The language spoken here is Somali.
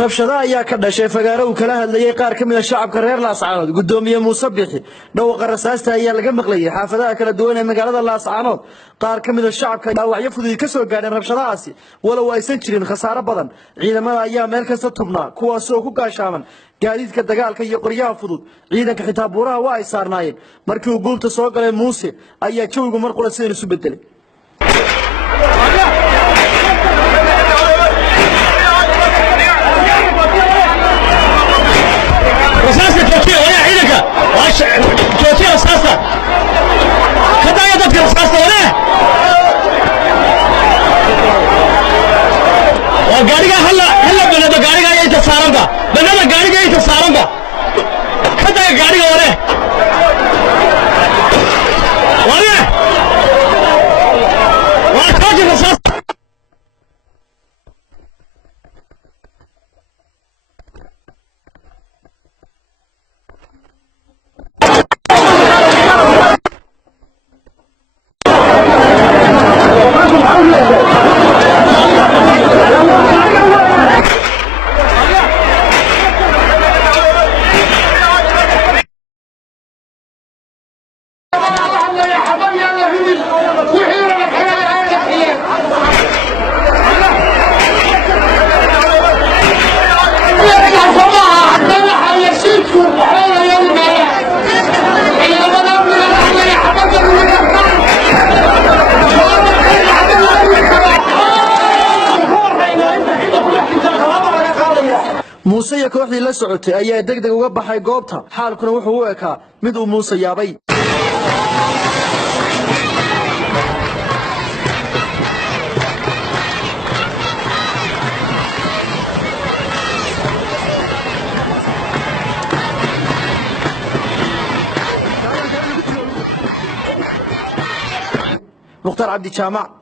rabshada ayaa ka dhashay fagaaro uu kala hadlayay qaar ka mid ah shacabka reer Laascaanood gudoomiye Muuse Bixi dhawqa rasaasta ayaa laga maqlayay xaafadaha kala duwan ee magaalada Laascaanood qaar ka mid ah shacabka dhaawacyo fudud ka soo gaadheen rabshadahaasi walow aysan jirin khasaare badan ciidamada ayaa meel kasta tubnaa kuwaas oo ku gaashaaman gaadiidka dagaalka iyo qoryaha fudud ciidanka xitaa buuraha waa ay saarnaayeen markii uu goobta soo galay Muuse ayaa jawgu mar qura sideen isu bedelay جوتي أساسا كذا يدك أساسا ولا وقاريها هلا بلده قاريها يتسارم ده بلده قاريها يتسارم ده كذا قاريها ولا وأكاجي أساسا موسى kooxdii la socotay ayaa degdeg uga baxay goobta xaalkuna wuxuu u ekaa mid uu Muuse yaabay مختار عبد الجامع